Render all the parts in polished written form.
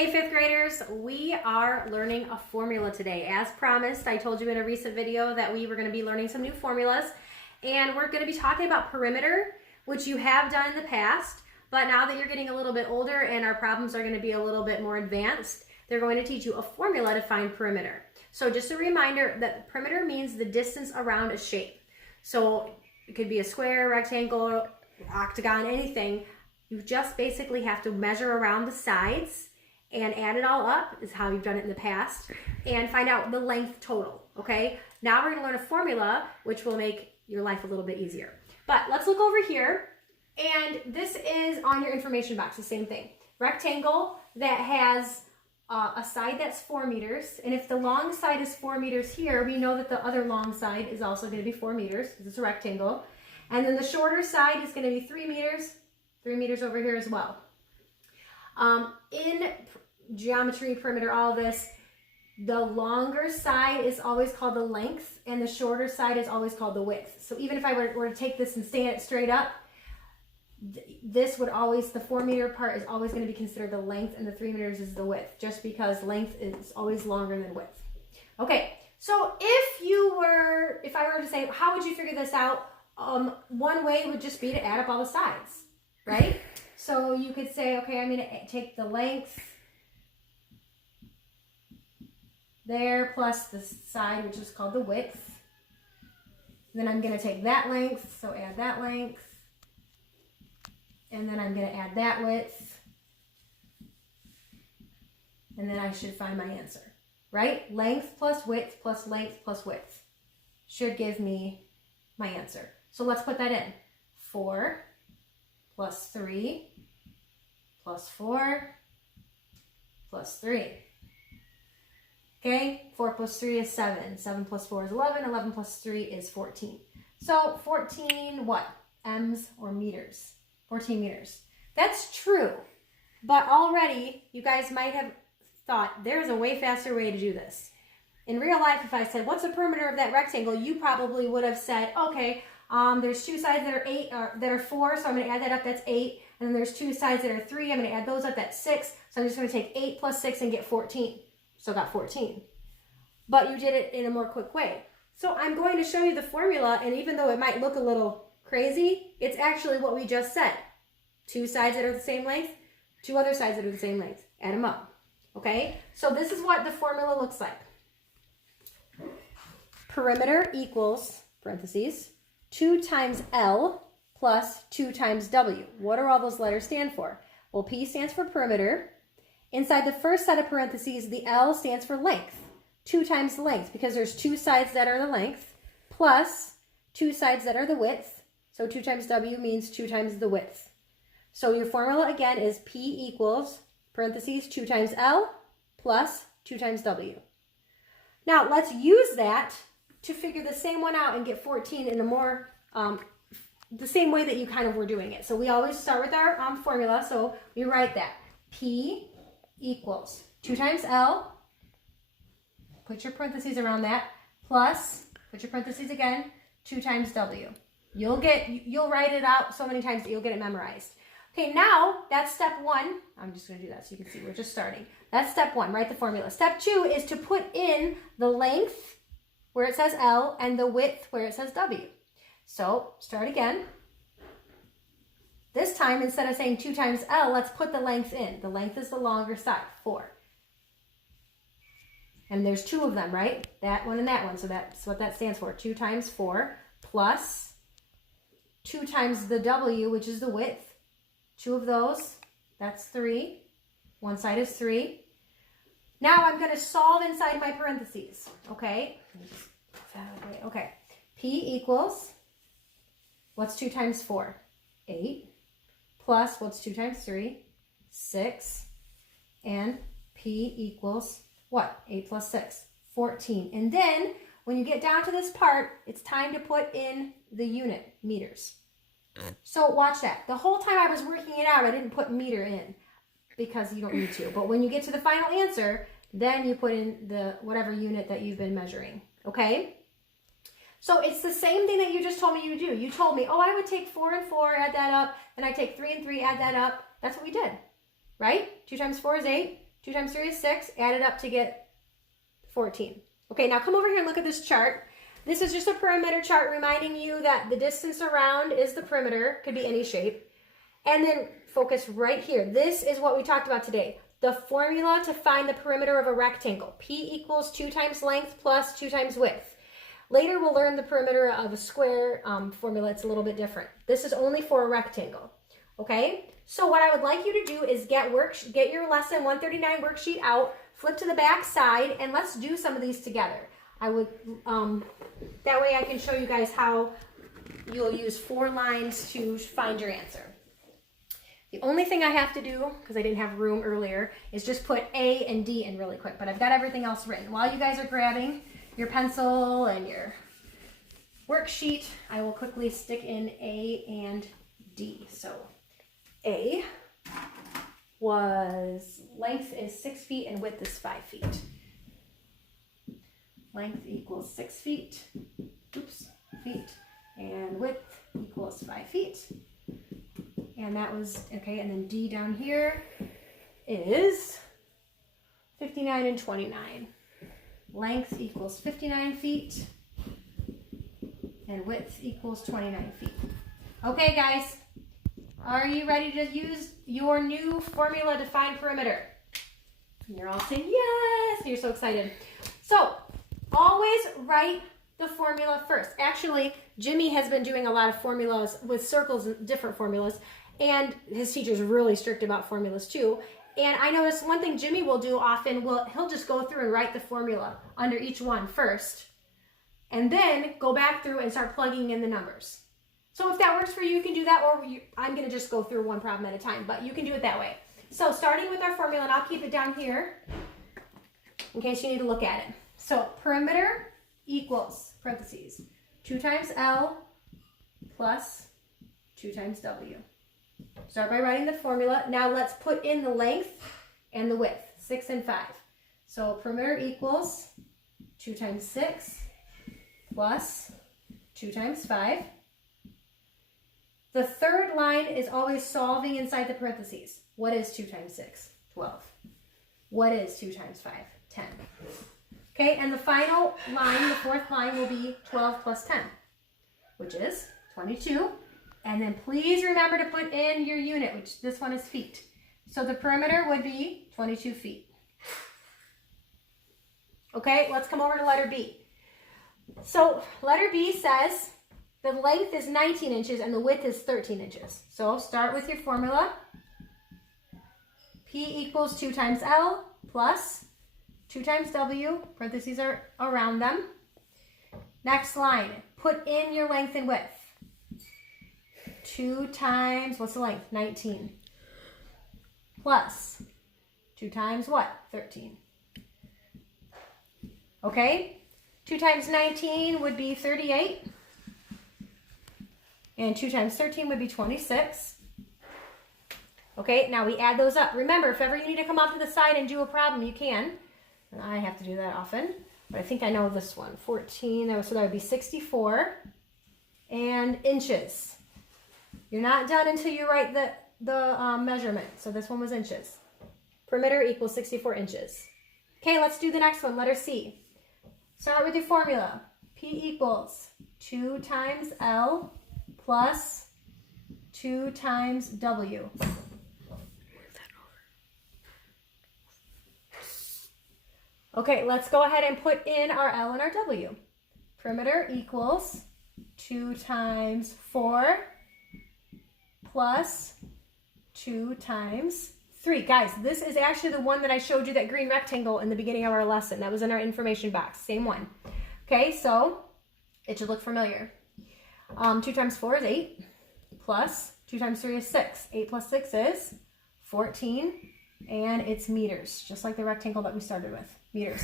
Hey fifth graders, we are learning a formula today. As promised, I told you in a recent video that we were going to be learning some new formulas, and we're going to be talking about perimeter, which you have done in the past, but now that you're getting a little bit older and our problems are going to be a little bit more advanced, they're going to teach you a formula to find perimeter. So just a reminder that perimeter means the distance around a shape. So it could be a square, rectangle, octagon, anything. You just basically have to measure around the sides and add it all up, is how you've done it in the past, and find out the length total, okay? Now we're gonna learn a formula which will make your life a little bit easier. But let's look over here, and this is on your information box, the same thing. Rectangle that has a side that's 4 meters, and if the long side is 4 meters here, we know that the other long side is also gonna be 4 meters, because it's a rectangle. And then the shorter side is gonna be 3 meters over here as well. In geometry, perimeter, all this, the longer side is always called the length and the shorter side is always called the width. So even if I were to take this and stand it straight up, this would always, the 4 meter part is always going to be considered the length and the 3 meters is the width, just because length is always longer than width. Okay, so if I were to say, how would you figure this out? One way would just be to add up all the sides, right? So you could say, okay, I'm going to take the length there plus the side, which is called the width. Then I'm going to take that length, so add that length. And then I'm going to add that width. And then I should find my answer, right? Length plus width plus length plus width should give me my answer. So let's put that in. 4 plus 3 plus 4 plus 3. Okay, 4 plus 3 is 7. 7 plus 4 is 11. 11 plus 3 is 14. So 14 what? M's or meters. 14 meters. That's true. But already you guys might have thought there's a way faster way to do this. In real life, if I said, what's the perimeter of that rectangle? You probably would have said, okay, there's two sides that are 4, so I'm going to add that up, that's 8. And then there's two sides that are 3, I'm going to add those up, that's 6. So I'm just going to take 8 plus 6 and get 14. So got 14. But you did it in a more quick way. So I'm going to show you the formula, and even though it might look a little crazy, it's actually what we just said. 2 sides that are the same length, 2 other sides that are the same length. Add them up. Okay? So this is what the formula looks like. Perimeter equals, parentheses, 2 times L plus 2 times W. What do all those letters stand for? Well, P stands for perimeter. Inside the first set of parentheses, the L stands for length. 2 times length, because there's 2 sides that are the length, plus 2 sides that are the width. So 2 times W means 2 times the width. So your formula again is P equals, parentheses, 2 times L plus 2 times W. Now let's use that to figure the same one out and get 14 in a more, the same way that you kind of were doing it. So we always start with our formula, so we write that. P equals 2 times L, put your parentheses around that, plus, put your parentheses again, 2 times W. You'll write it out so many times that you'll get it memorized. Okay, now that's step 1. I'm just going to do that so you can see we're just starting. That's step 1, write the formula. Step 2 is to put in the length where it says L and the width where it says W. So start again. This time, instead of saying 2 times L, let's put the length in. The length is the longer side, 4. And there's 2 of them, right? That one and that one. So that's what that stands for. 2 times 4 plus 2 times the W, which is the width. 2 of those, that's 3. One side is 3. Now I'm going to solve inside my parentheses, okay? Okay. P equals, what's 2 times 4? 8. Plus, what's 2 times 3? 6. And P equals what? 8 plus 6, 14. And then, when you get down to this part, it's time to put in the unit, meters. So watch that. The whole time I was working it out, I didn't put meter in because you don't need to. But when you get to the final answer, then you put in the whatever unit that you've been measuring, okay? So it's the same thing that you just told me you would do. You told me, oh, I would take 4 and 4, add that up. Then I take 3 and 3, add that up. That's what we did, right? 2 times 4 is 8. 2 times 3 is 6. Add it up to get 14. Okay, now come over here and look at this chart. This is just a perimeter chart reminding you that the distance around is the perimeter. Could be any shape. And then focus right here. This is what we talked about today. The formula to find the perimeter of a rectangle. P equals 2 times length plus 2 times width. Later we'll learn the perimeter of a square formula. It's a little bit different. This is only for a rectangle. Okay? So what I would like you to do is get your lesson 139 worksheet out, flip to the back side, and let's do some of these together. That way I can show you guys how you'll use 4 lines to find your answer. The only thing I have to do, because I didn't have room earlier, is just put A and D in really quick, but I've got everything else written. While you guys are grabbing your pencil and your worksheet, I will quickly stick in A and D. So A was length is 6 feet and width is 5 feet. Length equals 6 feet, feet, and width equals 5 feet. And that was, okay, and then D down here is 59 and 29. Length equals 59 feet, and width equals 29 feet. Okay, guys, are you ready to use your new formula to find perimeter? And you're all saying yes, you're so excited. So, always write the formula first. Actually, Jimmy has been doing a lot of formulas with circles and different formulas, and his teacher's really strict about formulas too. And I noticed one thing Jimmy will do often, he'll just go through and write the formula under each one first, and then go back through and start plugging in the numbers. So if that works for you, you can do that, or I'm gonna just go through one problem at a time, but you can do it that way. So starting with our formula, and I'll keep it down here in case you need to look at it. So perimeter equals, parentheses, 2 times L plus 2 times W. Start by writing the formula. Now let's put in the length and the width, 6 and 5. So perimeter equals 2 times 6 plus 2 times 5. The third line is always solving inside the parentheses. What is 2 times 6? 12. What is 2 times 5? 10. Okay, and the final line, the fourth line, will be 12 plus 10, which is 22. And then please remember to put in your unit, which this one is feet. So the perimeter would be 22 feet. Okay, let's come over to letter B. So letter B says the length is 19 inches and the width is 13 inches. So start with your formula. P equals 2 times L plus 2 times W, parentheses are around them. Next line, put in your length and width. 2 times, what's the length? 19. Plus 2 times what? 13. Okay, 2 times 19 would be 38. And 2 times 13 would be 26. Okay, now we add those up. Remember, if ever you need to come off to the side and do a problem, you can. And I have to do that often, but I think I know this one. 14, so that would be 64. And inches. You're not done until you write the measurement. So this one was inches. Perimeter equals 64 inches. Okay, let's do the next one, letter C. Start with your formula. P equals 2 times L plus 2 times W. Okay, let's go ahead and put in our L and our W. Perimeter equals 2 times 4 plus 2 times 3. Guys, this is actually the one that I showed you, that green rectangle in the beginning of our lesson. That was in our information box, same one. Okay, so it should look familiar. 2 times 4 is 8, plus 2 times 3 is 6. 8 plus 6 is 14, and it's meters, just like the rectangle that we started with, meters.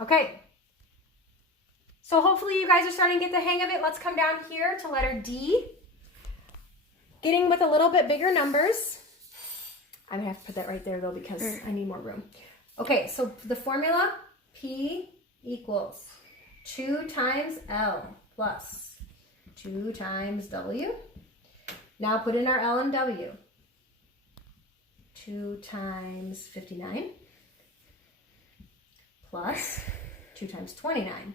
Okay, so hopefully you guys are starting to get the hang of it. Let's come down here to letter D. Getting with a little bit bigger numbers. I'm gonna have to put that right there though because I need more room. Okay, so the formula, P equals 2 times L plus 2 times W. Now put in our L and W. 2 times 59 plus 2 times 29.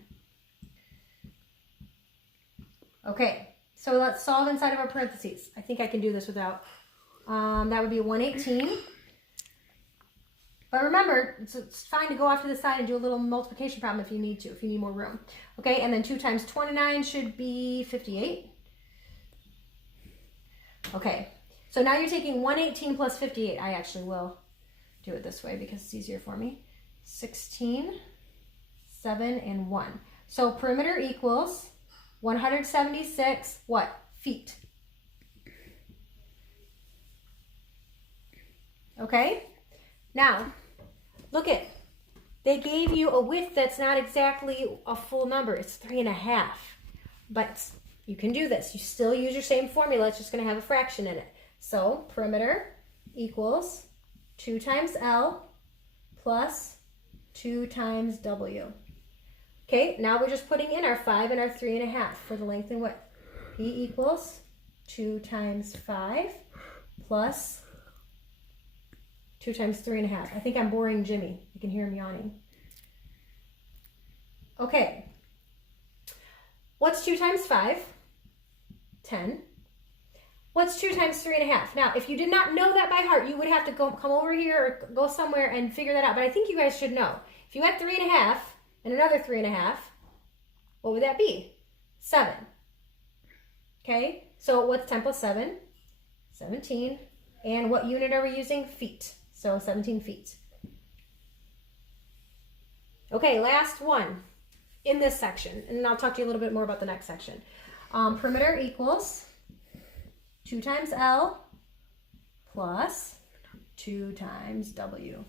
Okay, so let's solve inside of our parentheses. I think I can do this without, that would be 118. But remember, it's fine to go off to the side and do a little multiplication problem if you need to, if you need more room. Okay, and then 2 times 29 should be 58. Okay, so now you're taking 118 plus 58. I actually will do it this way because it's easier for me. 16, 7, and 1. So perimeter equals 176, what? Feet. Okay, now look it. They gave you a width that's not exactly a full number. It's 3.5. But you can do this. You still use your same formula. It's just going to have a fraction in it. So perimeter equals 2 times L plus 2 times W. Okay, now we're just putting in our 5 and our 3.5 for the length and width. P equals 2 times 5 plus 2 times 3.5. I think I'm boring Jimmy. You can hear him yawning. Okay. What's 2 times 5? 10. What's 2 times 3.5? Now, if you did not know that by heart, you would have to come over here or go somewhere and figure that out. But I think you guys should know. If you had 3.5 and another 3.5, what would that be? 7. Okay, so what's 10 plus 7? 17. And what unit are we using? Feet. So 17 feet. Okay, last one in this section. And then I'll talk to you a little bit more about the next section. Perimeter equals 2 times L plus 2 times W.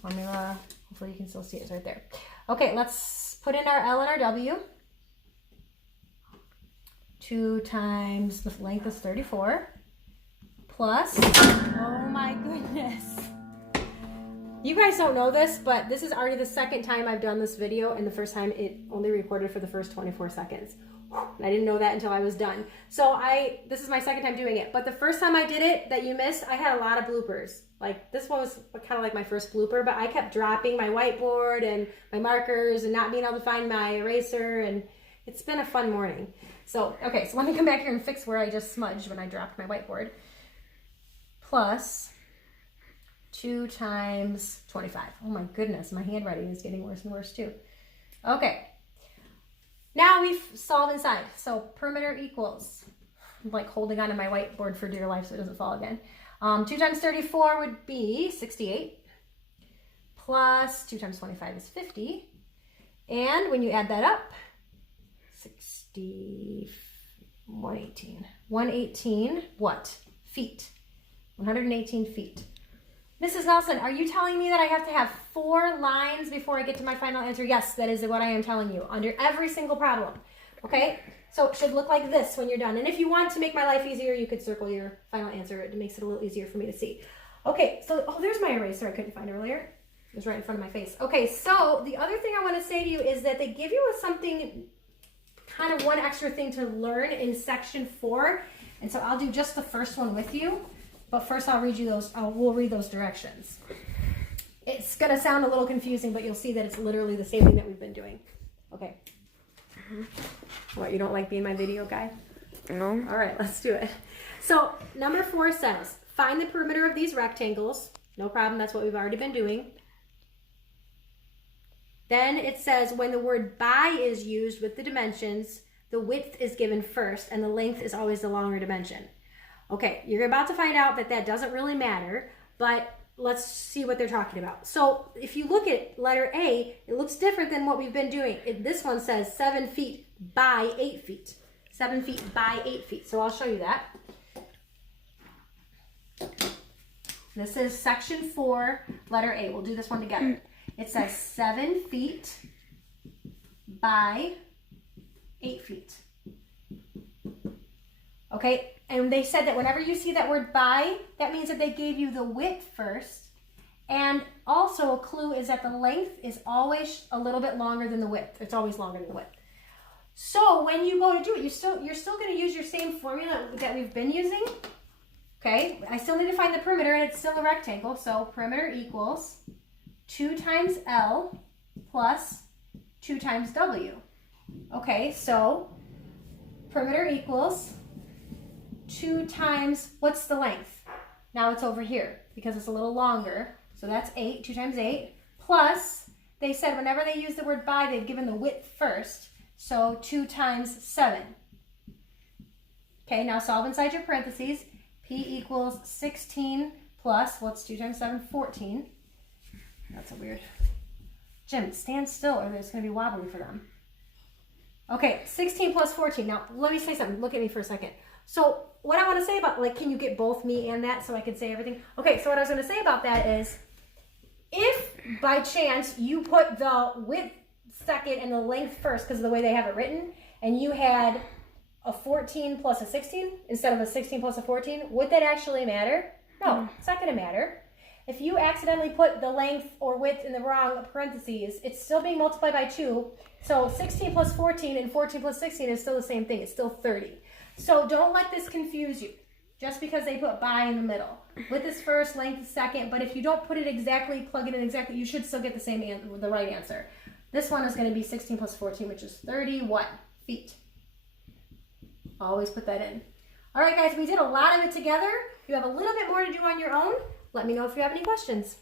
Formula, hopefully you can still see it, it's right there. Okay, let's put in our L and our W. 2 times the length is 34 plus, oh my goodness. You guys don't know this, but this is already the second time I've done this video, and the first time it only recorded for the first 24 seconds. And I didn't know that until I was done. So this is my second time doing it. But the first time I did it that you missed, I had a lot of bloopers. Like this one was kind of like my first blooper, but I kept dropping my whiteboard and my markers and not being able to find my eraser, and it's been a fun morning. So, okay, so let me come back here and fix where I just smudged when I dropped my whiteboard. Plus 2 times 25. Oh my goodness, my handwriting is getting worse and worse too. Okay. Now we've solved inside. So perimeter equals, I'm like holding on to my whiteboard for dear life so it doesn't fall again. 2 times 34 would be 68. Plus 2 times 25 is 50. And when you add that up, 118. 118 what? Feet. 118 feet. Mrs. Nelson, are you telling me that I have to have 4 lines before I get to my final answer? Yes, that is what I am telling you under every single problem. Okay? So it should look like this when you're done. And if you want to make my life easier, you could circle your final answer. It makes it a little easier for me to see. Okay, so, oh, there's my eraser I couldn't find earlier. It was right in front of my face. Okay, so the other thing I want to say to you is that they give you something, kind of one extra thing to learn in section 4. And so I'll do just the first one with you. But first I'll read you those, we'll read those directions. It's going to sound a little confusing, but you'll see that it's literally the same thing that we've been doing. Okay. What, you don't like being my video guy? No. All right, let's do it. So number 4 says, find the perimeter of these rectangles. No problem, that's what we've already been doing. Then it says when the word by is used with the dimensions, the width is given first and the length is always the longer dimension. Okay, you're about to find out that that doesn't really matter, but let's see what they're talking about. So if you look at letter A, it looks different than what we've been doing. This one says 7 feet by 8 feet. 7 feet by 8 feet. So I'll show you that. This is section 4, letter A. We'll do this one together. It says 7 feet by 8 feet. Okay, and they said that whenever you see that word by, that means that they gave you the width first. And also a clue is that the length is always a little bit longer than the width. It's always longer than the width. So when you go to do it, you're still going to use your same formula that we've been using. Okay, I still need to find the perimeter, and it's still a rectangle, so perimeter equals 2 times L plus 2 times W. Okay, so perimeter equals 2 times, what's the length? Now it's over here because it's a little longer. So that's 8, 2 times 8, plus, they said whenever they use the word by, they've given the width first. So 2 times 7. Okay, now solve inside your parentheses. P equals 16 plus, what's 2 times 7? 14. That's a weird. Jim, stand still or it's going to be wobbly for them. Okay, 16 plus 14. Now, let me say something. Look at me for a second. So, what I want to say about, like, can you get both me and that so I can say everything? Okay, so what I was going to say about that is, if by chance you put the width second and the length first because of the way they have it written, and you had a 14 plus a 16 instead of a 16 plus a 14, would that actually matter? No, it's not going to matter. If you accidentally put the length or width in the wrong parentheses, it's still being multiplied by 2. So 16 plus 14 and 14 plus 16 is still the same thing. It's still 30. So don't let this confuse you just because they put by in the middle. Width is first, length is second, but if you don't put it exactly, plug it in exactly, you should still get the right answer. This one is going to be 16 plus 14, which is 31 feet. Always put that in. All right, guys, we did a lot of it together. You have a little bit more to do on your own. Let me know if you have any questions.